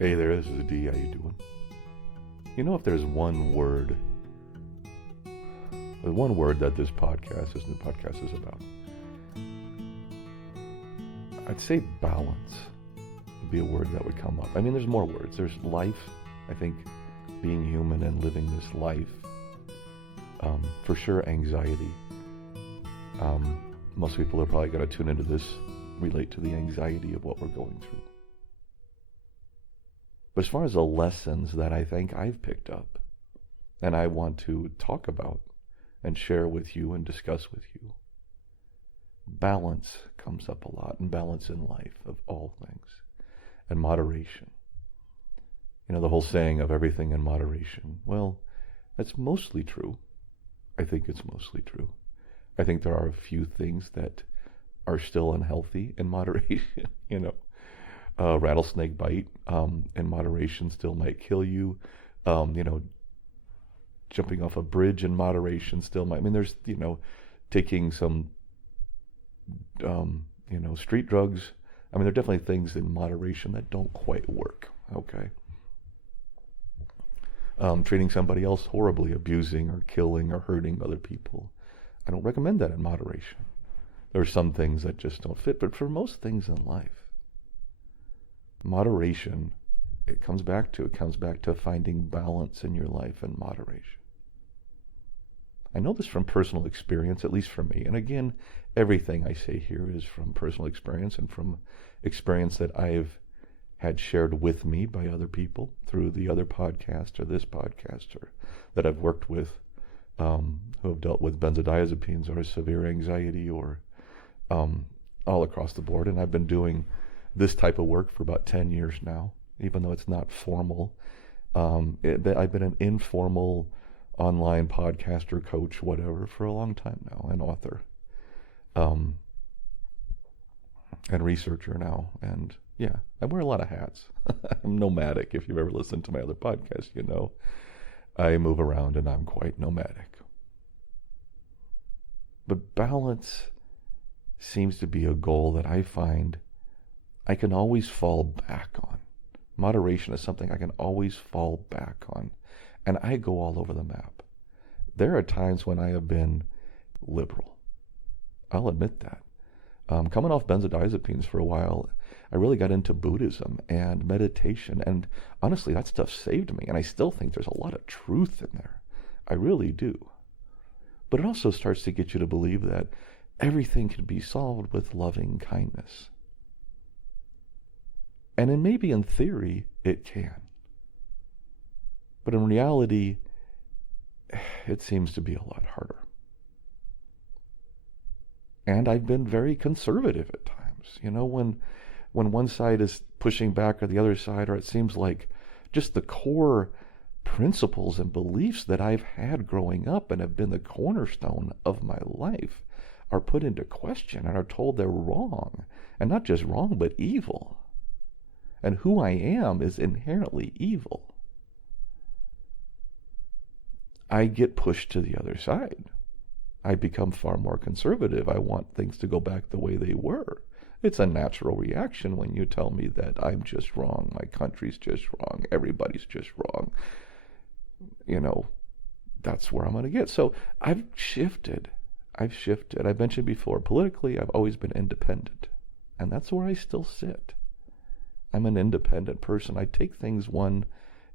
Hey there, this is D. How you doing? You know, if there's one word, the one word that this new podcast is about, I'd say balance would be a word that would come up. I mean, there's more words. There's life. I think being human and living this life. For sure, anxiety. Most people are probably going to tune into this, relate to the anxiety of what we're going through. But as far as the lessons that I think I've picked up and I want to talk about and share with you and discuss with you, balance comes up a lot, and balance in life of all things, and moderation. You know, the whole saying of everything in moderation. Well, that's mostly true. I think it's mostly true. I think there are a few things that are still unhealthy in moderation, you know. Rattlesnake bite in moderation still might kill you. Jumping off a bridge in moderation still might. I mean, there's, taking some, street drugs. I mean, there are definitely things in moderation that don't quite work, okay? Treating somebody else horribly, abusing or killing or hurting other people. I don't recommend that in moderation. There are some things that just don't fit, but for most things in life, moderation, it comes back to finding balance in your life and moderation. I know this from personal experience, at least for me. And again, everything I say here is from personal experience and from experience that I've had shared with me by other people through the other podcast or this podcast, or that I've worked with who have dealt with benzodiazepines or severe anxiety or all across the board. And I've been doing this type of work for about 10 years now, even though it's not formal. I've been an informal online podcaster, coach, whatever, for a long time now, an author, and researcher now. And yeah, I wear a lot of hats. I'm nomadic. If you've ever listened to my other podcasts, you know I move around and I'm quite nomadic. But balance seems to be a goal that I find I can always fall back on. Moderation is something I can always fall back on. And I go all over the map. There are times when I have been liberal. I'll admit that. Coming off benzodiazepines for a while, I really got into Buddhism and meditation. And honestly, that stuff saved me. And I still think there's a lot of truth in there. I really do. But it also starts to get you to believe that everything can be solved with loving kindness. And maybe in theory, it can. But in reality, it seems to be a lot harder. And I've been very conservative at times. You know, when one side is pushing back or the other side, or it seems like just the core principles and beliefs that I've had growing up and have been the cornerstone of my life are put into question and are told they're wrong. And not just wrong, but evil. And who I am is inherently evil. I get pushed to the other side. I become far more conservative. I want things to go back the way they were. It's a natural reaction when you tell me that I'm just wrong, my country's just wrong, everybody's just wrong. You know, that's where I'm going to get. So I've shifted. I mentioned before, politically, I've always been independent. And that's where I still sit. I'm an independent person. I take things one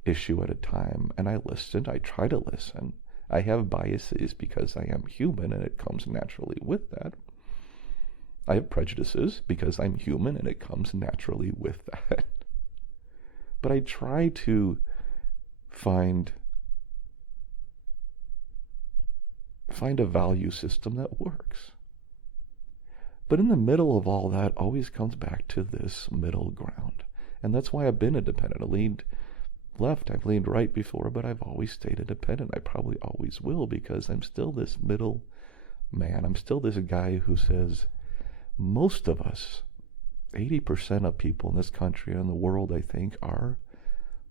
issue at a time, and I listen. I try to listen. I have biases because I am human, and it comes naturally with that. I have prejudices because I'm human, and it comes naturally with that. But I try to find a value system that works. But in the middle of all that always comes back to this middle ground. And that's why I've been independent. I leaned left, I've leaned right before, but I've always stayed independent. I probably always will, because I'm still this middle man. I'm still this guy who says most of us, 80% of people in this country and in the world, I think, are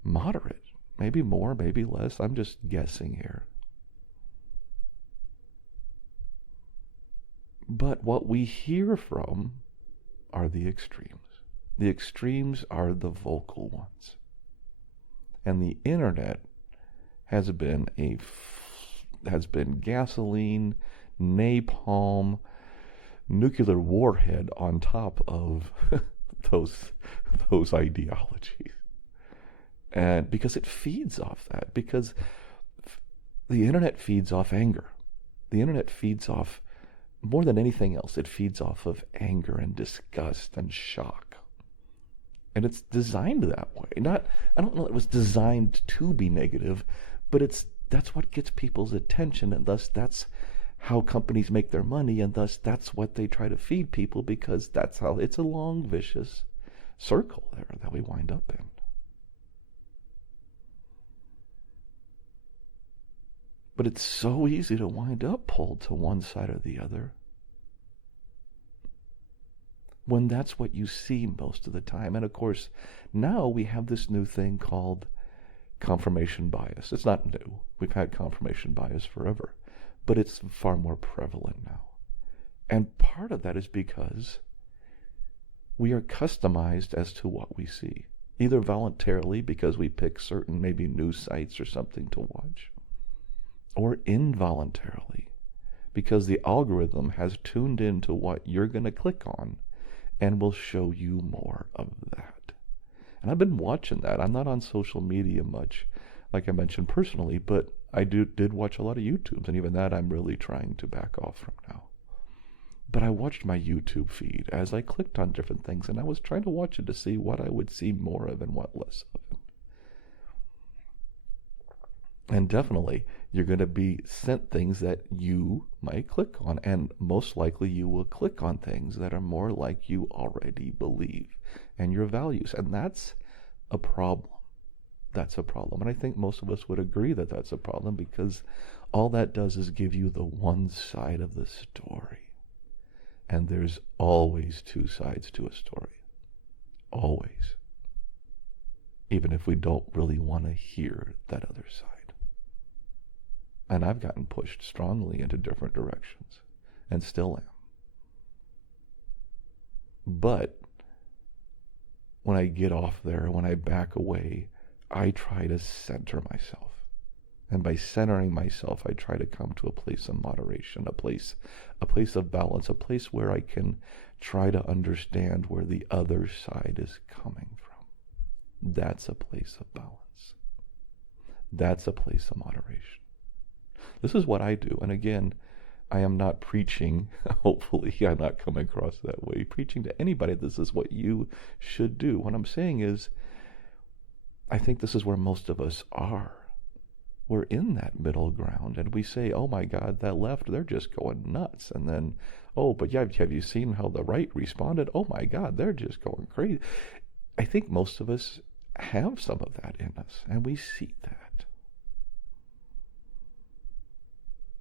moderate. Maybe more, maybe less. I'm just guessing here. But what we hear from are the extremes. The extremes are the vocal ones. And the internet has been gasoline, napalm, nuclear warhead on top of those ideologies. And because it feeds off that, because the internet feeds off anger. The internet feeds off, more than anything else, it feeds off of anger and disgust and shock. And it's designed that way. I don't know it was designed to be negative, but that's what gets people's attention, and thus that's how companies make their money, and thus that's what they try to feed people, because that's how it's a long, vicious circle there that we wind up in. But it's so easy to wind up pulled to one side or the other when that's what you see most of the time. And of course, now we have this new thing called confirmation bias. It's not new. We've had confirmation bias forever, but it's far more prevalent now. And part of that is because we are customized as to what we see, either voluntarily because we pick certain maybe news sites or something to watch, or involuntarily because the algorithm has tuned into what you're going to click on and will show you more of that. And I've been watching that. I'm not on social media much, like I mentioned personally, but I did watch a lot of YouTubes, and even that I'm really trying to back off from now. But I watched my YouTube feed as I clicked on different things, and I was trying to watch it to see what I would see more of and what less of. And definitely, you're going to be sent things that you might click on, and most likely you will click on things that are more like you already believe and your values. And that's a problem. That's a problem. And I think most of us would agree that that's a problem, because all that does is give you the one side of the story. And there's always two sides to a story. Always. Even if we don't really want to hear that other side. And I've gotten pushed strongly into different directions, and still am. But when I get off there, when I back away, I try to center myself. And by centering myself, I try to come to a place of moderation, a place of balance, a place where I can try to understand where the other side is coming from. That's a place of balance. That's a place of moderation. This is what I do. And again, I am not preaching, hopefully I'm not coming across that way, preaching to anybody this is what you should do. What I'm saying is, I think this is where most of us are. We're in that middle ground, and we say, oh my God, that left, they're just going nuts. And then, oh, but yeah, have you seen how the right responded? Oh my God, they're just going crazy. I think most of us have some of that in us, and we see that.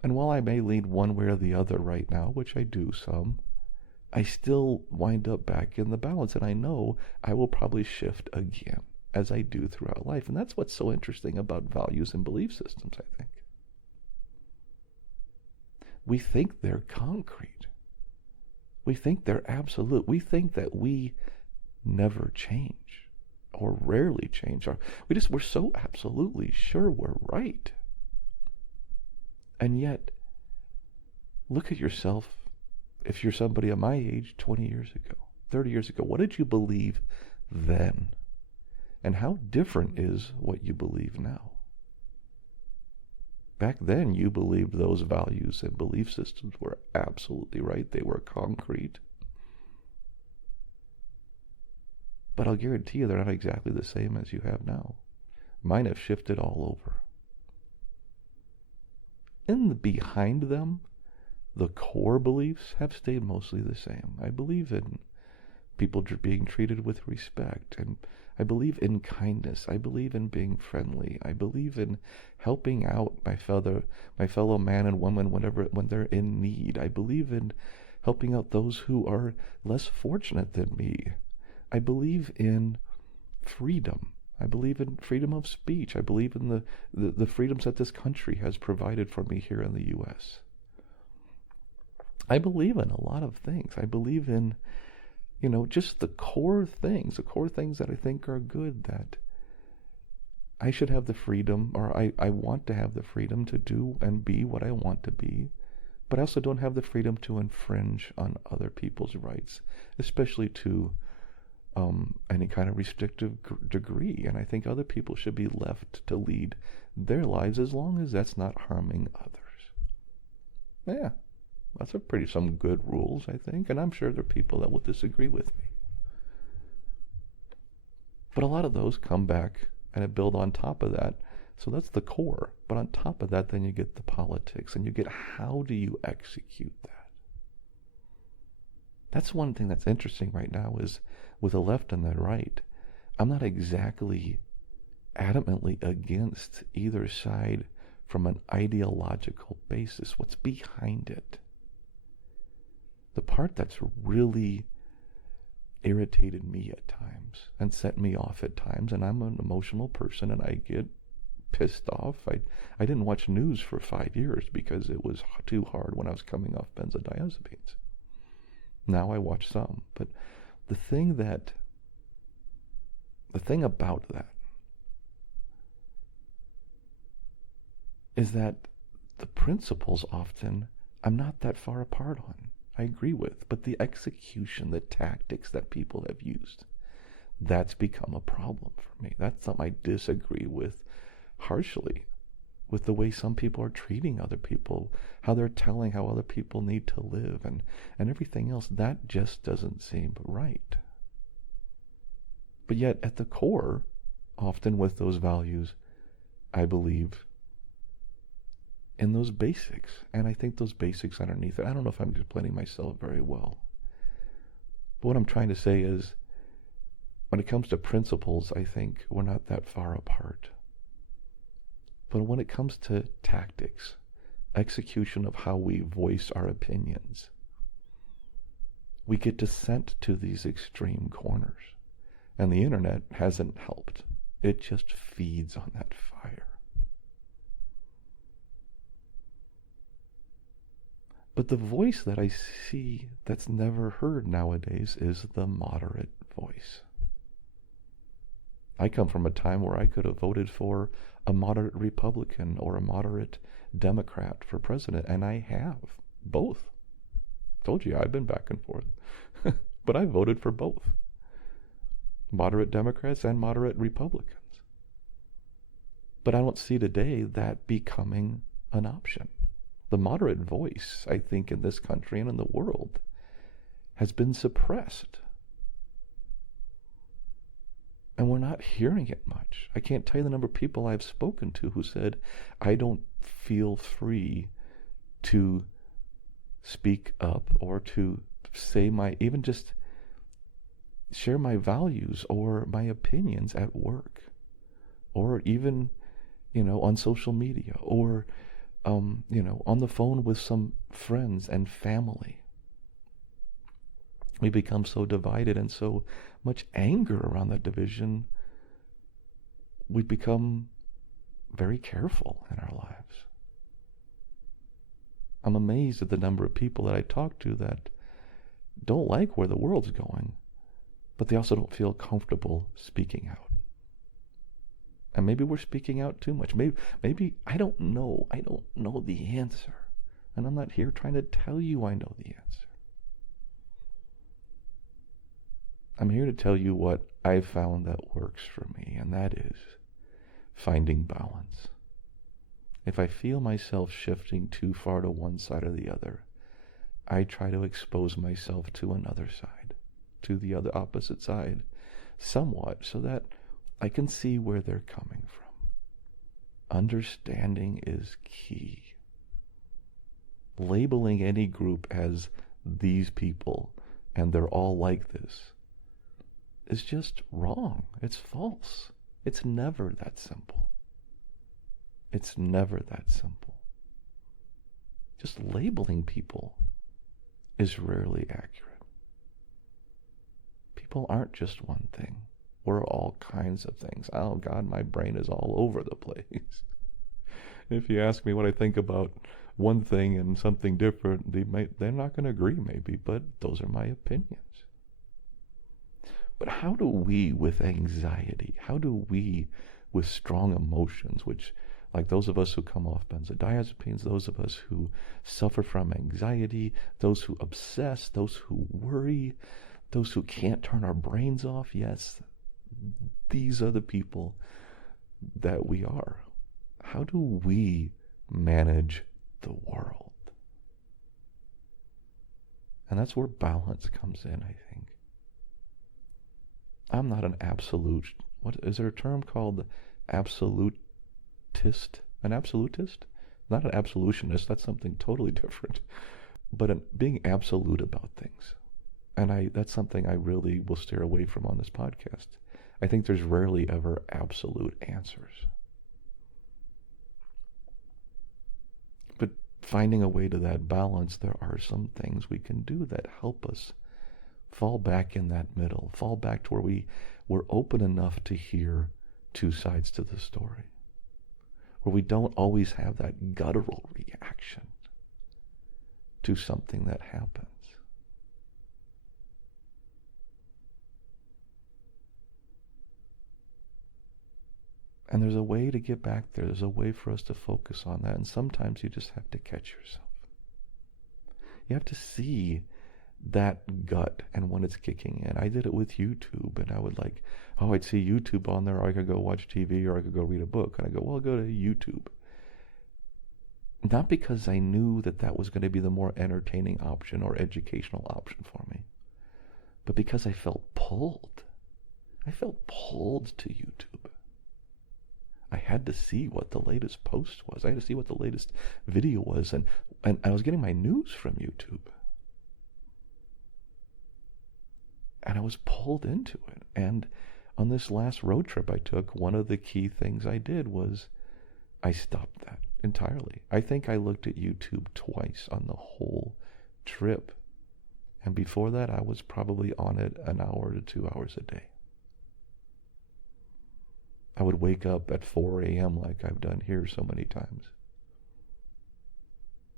And while I may lean one way or the other right now, which I do some, I still wind up back in the balance, and I know I will probably shift again, as I do throughout life. And that's what's so interesting about values and belief systems, I think. We think they're concrete. We think they're absolute. We think that we never change, or rarely change. We're so absolutely sure we're right. And yet, look at yourself. If you're somebody of my age, 20 years ago, 30 years ago, what did you believe then? And how different is what you believe now? Back then, you believed those values and belief systems were absolutely right. They were concrete. But I'll guarantee you they're not exactly the same as you have now. Mine have shifted all over. Behind them, the core beliefs have stayed mostly the same. I believe in people being treated with respect, and I believe in kindness. I believe in being friendly. I believe in helping out my fellow man and woman when they're in need. I believe in helping out those who are less fortunate than me. I believe in freedom. I believe in freedom of speech. I believe in the freedoms that this country has provided for me here in the U.S. I believe in a lot of things. I believe in, just the core things that I think are good, that I should have the freedom, or I want to have the freedom to do and be what I want to be, but I also don't have the freedom to infringe on other people's rights, especially to any kind of restrictive degree. And I think other people should be left to lead their lives as long as that's not harming others. Yeah, that's some good rules, I think, and I'm sure there are people that will disagree with me. But a lot of those come back and build on top of that. So that's the core. But on top of that, then you get the politics, and you get how do you execute that? That's one thing that's interesting right now is with the left and the right, I'm not exactly adamantly against either side from an ideological basis. What's behind it? The part that's really irritated me at times and set me off at times, and I'm an emotional person and I get pissed off. I didn't watch news for 5 years because it was too hard when I was coming off benzodiazepines. Now I watch some, but the thing about that is that the principles often I'm not that far apart on. I agree with, but the execution, the tactics that people have used, that's become a problem for me. That's something I disagree with harshly, with the way some people are treating other people, how they're telling how other people need to live, and everything else. That just doesn't seem right. But yet, at the core, often with those values, I believe in those basics. And I think those basics underneath it, I don't know if I'm explaining myself very well. But what I'm trying to say is, when it comes to principles, I think we're not that far apart. But when it comes to tactics, execution of how we voice our opinions, we get descent to these extreme corners. And the internet hasn't helped. It just feeds on that fire. But the voice that I see that's never heard nowadays is the moderate voice. I come from a time where I could have voted for a moderate Republican or a moderate Democrat for president, and I have both. Told you I've been back and forth. But I voted for both. Moderate Democrats and moderate Republicans. But I don't see today that becoming an option. The moderate voice, I think, in this country and in the world has been suppressed. And we're not hearing it much. I can't tell you the number of people I've spoken to who said, I don't feel free to speak up or to say even just share my values or my opinions at work, or even, on social media, or, on the phone with some friends and family. We become so divided and so much anger around that division, we become very careful in our lives. I'm amazed at the number of people that I talk to that don't like where the world's going, but they also don't feel comfortable speaking out. And maybe we're speaking out too much. Maybe I don't know. I don't know the answer. And I'm not here trying to tell you I know the answer. I'm here to tell you what I've found that works for me, and that is finding balance. If I feel myself shifting too far to one side or the other, I try to expose myself to another side, to the other opposite side, somewhat, so that I can see where they're coming from. Understanding is key. Labeling any group as these people and they're all like this is just wrong. It's false. It's never that simple. It's never that simple. Just labeling people is rarely accurate. People aren't just one thing. We're all kinds of things. Oh God, my brain is all over the place. If you ask me what I think about one thing and something different, they're not going to agree maybe, but those are my opinions. But how do we with anxiety, how do we with strong emotions, which like those of us who come off benzodiazepines, those of us who suffer from anxiety, those who obsess, those who worry, those who can't turn our brains off, yes, these are the people that we are. How do we manage the world? And that's where balance comes in, I think. I'm not an absolute, what is there a term called absolutist? An absolutist? Not an absolutionist, that's something totally different. But being absolute about things. And that's something I really will steer away from on this podcast. I think there's rarely ever absolute answers. But finding a way to that balance, there are some things we can do that help us fall back in that middle, fall back to where we're open enough to hear two sides to the story, where we don't always have that guttural reaction to something that happens. And there's a way to get back there. There's a way for us to focus on that. And sometimes you just have to catch yourself. You have to see that gut and when it's kicking in. I did it with YouTube, and I would I'd see YouTube on there, or I could go watch TV, or I could go read a book. And I go, well, I'll go to YouTube. Not because I knew that was going to be the more entertaining option or educational option for me, but because I felt pulled. I felt pulled to YouTube. I had to see what the latest post was. I had to see what the latest video was, and I was getting my news from YouTube. And I was pulled into it. And on this last road trip I took, one of the key things I did was I stopped that entirely. I think I looked at YouTube twice on the whole trip. And before that, I was probably on it an hour to 2 hours a day. I would wake up at 4 a.m. like I've done here so many times.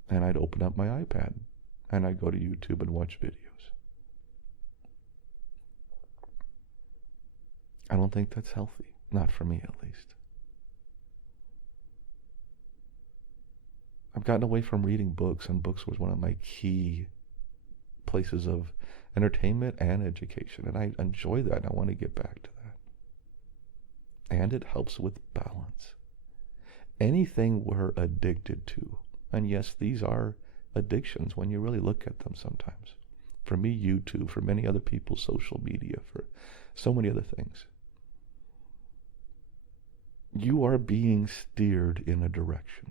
And I'd open up my iPad and I'd go to YouTube and watch videos. I don't think that's healthy. Not for me, at least. I've gotten away from reading books, and books was one of my key places of entertainment and education. And I enjoy that, and I want to get back to that. And it helps with balance. Anything we're addicted to, and yes, these are addictions when you really look at them sometimes. For me, YouTube, for many other people, social media, for so many other things. You are being steered in a direction.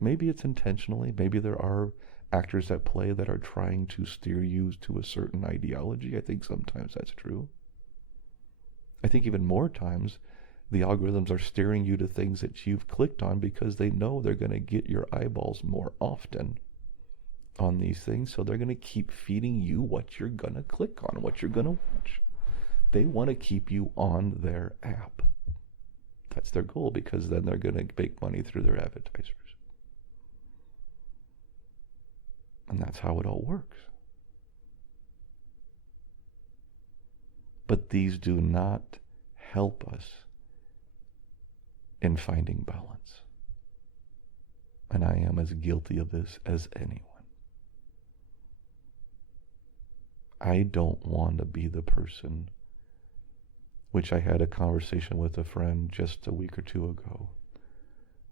Maybe it's intentionally, maybe there are actors at play that are trying to steer you to a certain ideology. I think sometimes that's true. I think even more times, the algorithms are steering you to things that you've clicked on because they know they're going to get your eyeballs more often on these things, so they're going to keep feeding you what you're going to click on, what you're going to watch. They want to keep you on their app. That's their goal, because then they're going to make money through their advertisers. And that's how it all works. But these do not help us in finding balance. And I am as guilty of this as anyone. I don't want to be the person, which I had a conversation with a friend just a week or two ago,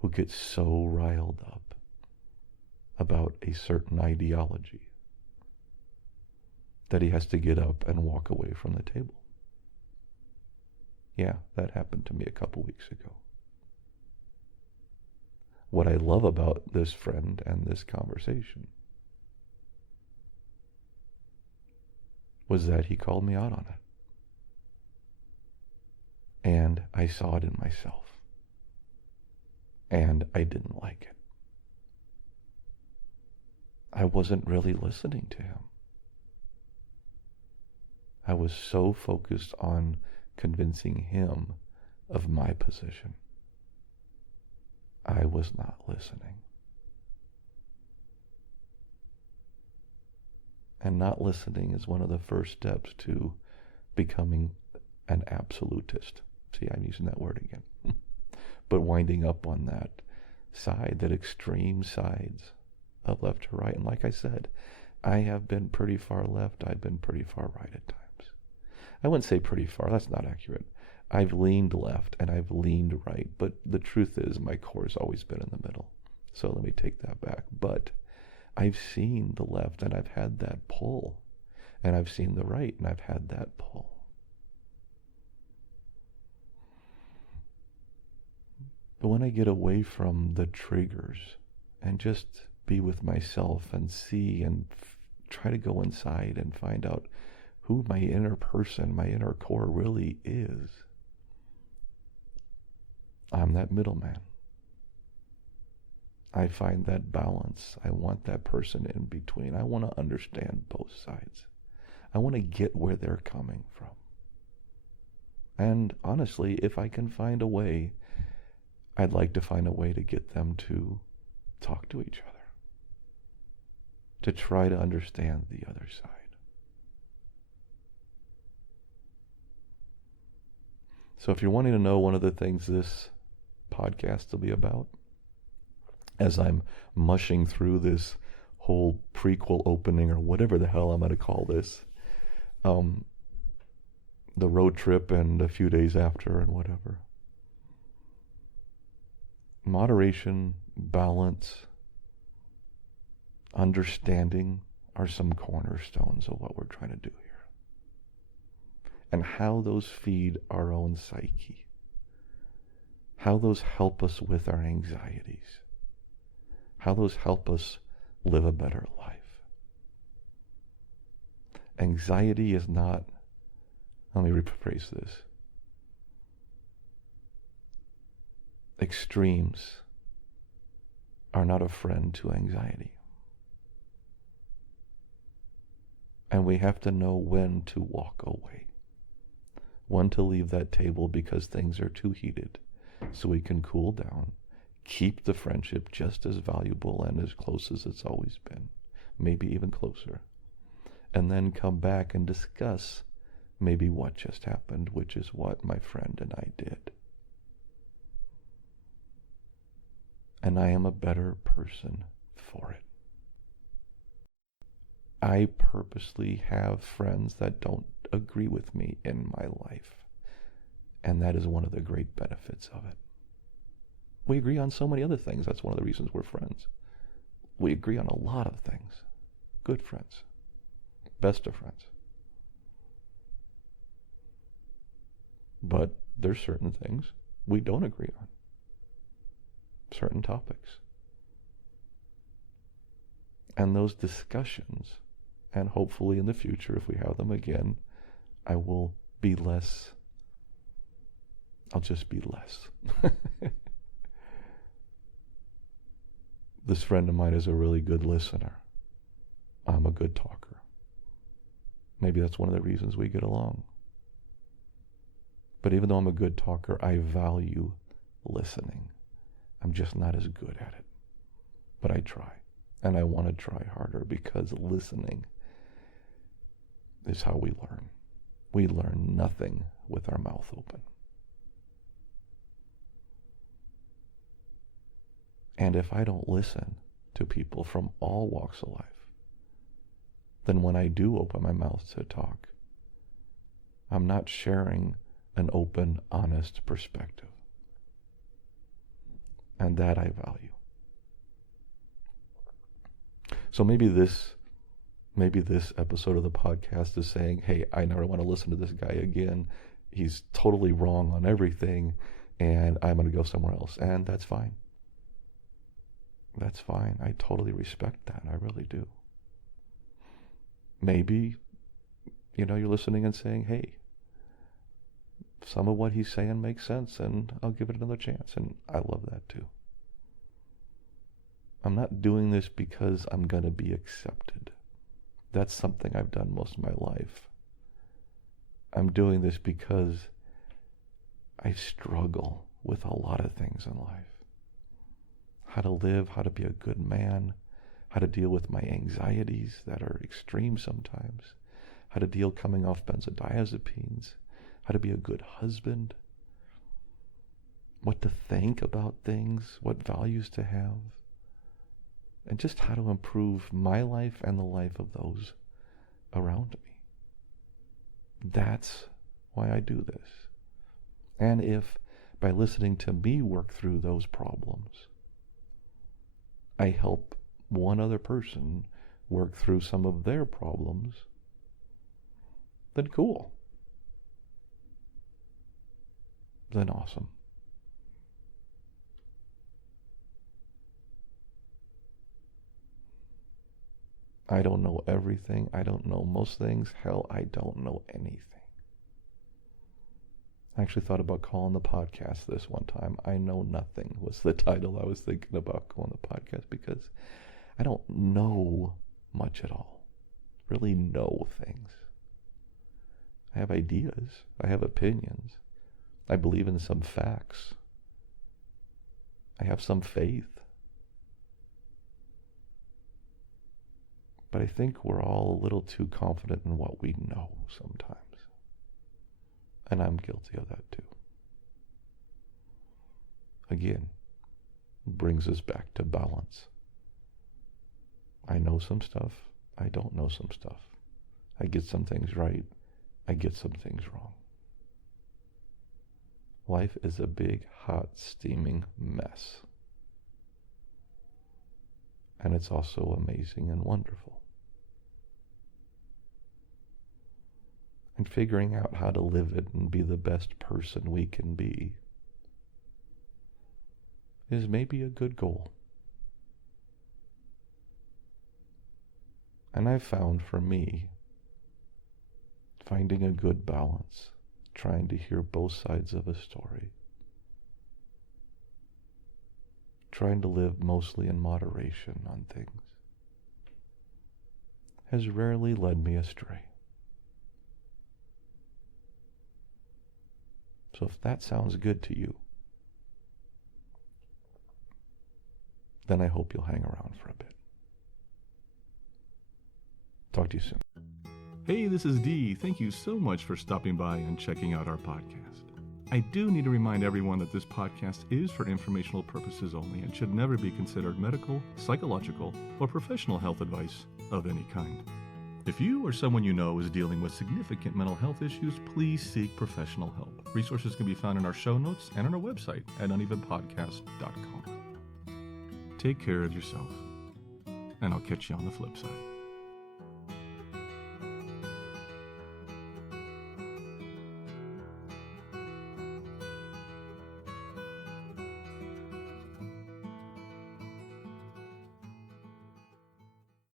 who gets so riled up about a certain ideology that he has to get up and walk away from the table. Yeah, that happened to me a couple weeks ago. What I love about this friend and this conversation was that he called me out on it. And I saw it in myself. And I didn't like it. I wasn't really listening to him. I was so focused on convincing him of my position. I was not listening. And not listening is one of the first steps to becoming an absolutist. See, I'm using that word again. But winding up on that side, that extreme sides of left to right. And like I said, I have been pretty far left. I've been pretty far right at times. I wouldn't say pretty far. That's not accurate. I've leaned left and I've leaned right. But the truth is my core has always been in the middle. So let me take that back. But I've seen the left and I've had that pull. And I've seen the right and I've had that pull. But when I get away from the triggers and just be with myself and see and try to go inside and find out who my inner person, my inner core really is, I'm that middleman. I find that balance. I want that person in between. I want to understand both sides. I want to get where they're coming from. And honestly, if I can find a way, I'd like to find a way to get them to talk to each other, to try to understand the other side. So if you're wanting to know one of the things this podcast will be about, as I'm mushing through this whole prequel opening or whatever the hell I'm going to call this, the road trip and a few days after and whatever. Moderation, balance, understanding are some cornerstones of what we're trying to do here. And how those feed our own psyche. How those help us with our anxieties. How those help us live a better life. Anxiety is not, let me rephrase this. Extremes are not a friend to anxiety. And we have to know when to walk away. When to leave that table because things are too heated, so we can cool down, keep the friendship just as valuable and as close as it's always been, maybe even closer, and then come back and discuss maybe what just happened, which is what my friend and I did. And I am a better person for it. I purposely have friends that don't agree with me in my life. And that is one of the great benefits of it. We agree on so many other things. That's one of the reasons we're friends. We agree on a lot of things. Good friends. Best of friends. But there's certain things we don't agree on. Certain topics. And those discussions, and hopefully in the future, if we have them again, I will be less. I'll just be less. This friend of mine is a really good listener. I'm a good talker. Maybe that's one of the reasons we get along. But even though I'm a good talker, I value listening. I'm just not as good at it. But I try. And I want to try harder because listening is how we learn. We learn nothing with our mouth open. And if I don't listen to people from all walks of life, then when I do open my mouth to talk, I'm not sharing an open, honest perspective. And that I value. So maybe this episode of the podcast is saying, hey, I never want to listen to this guy again. He's totally wrong on everything, and I'm going to go somewhere else. And that's fine. That's fine. I totally respect that. I really do. Maybe, you're listening and saying, hey, some of what he's saying makes sense, and I'll give it another chance. And I love that too. I'm not doing this because I'm going to be accepted. That's something I've done most of my life. I'm doing this because I struggle with a lot of things in life. How to live, how to be a good man, how to deal with my anxieties that are extreme sometimes, how to deal coming off benzodiazepines, how to be a good husband, what to think about things, what values to have, and just how to improve my life and the life of those around me. That's why I do this. And if by listening to me work through those problems, I help one other person work through some of their problems, then cool. Then awesome. I don't know everything. I don't know most things. Hell, I don't know anything. I actually thought about calling the podcast this one time. I Know Nothing was the title I was thinking about calling the podcast, because I don't know much at all. Really know things. I have ideas. I have opinions. I believe in some facts. I have some faith. But I think we're all a little too confident in what we know sometimes. And I'm guilty of that too. Again, brings us back to balance. I know some stuff. I don't know some stuff. I get some things right. I get some things wrong. Life is a big, hot, steaming mess. And it's also amazing and wonderful. And figuring out how to live it and be the best person we can be is maybe a good goal. And I've found for me, finding a good balance, trying to hear both sides of a story, trying to live mostly in moderation on things, has rarely led me astray. So if that sounds good to you, then I hope you'll hang around for a bit. Talk to you soon. Hey, this is Dee. Thank you so much for stopping by and checking out our podcast. I do need to remind everyone that this podcast is for informational purposes only and should never be considered medical, psychological, or professional health advice of any kind. If you or someone you know is dealing with significant mental health issues, please seek professional help. Resources can be found in our show notes and on our website at unevenpodcast.com. Take care of yourself, and I'll catch you on the flip side.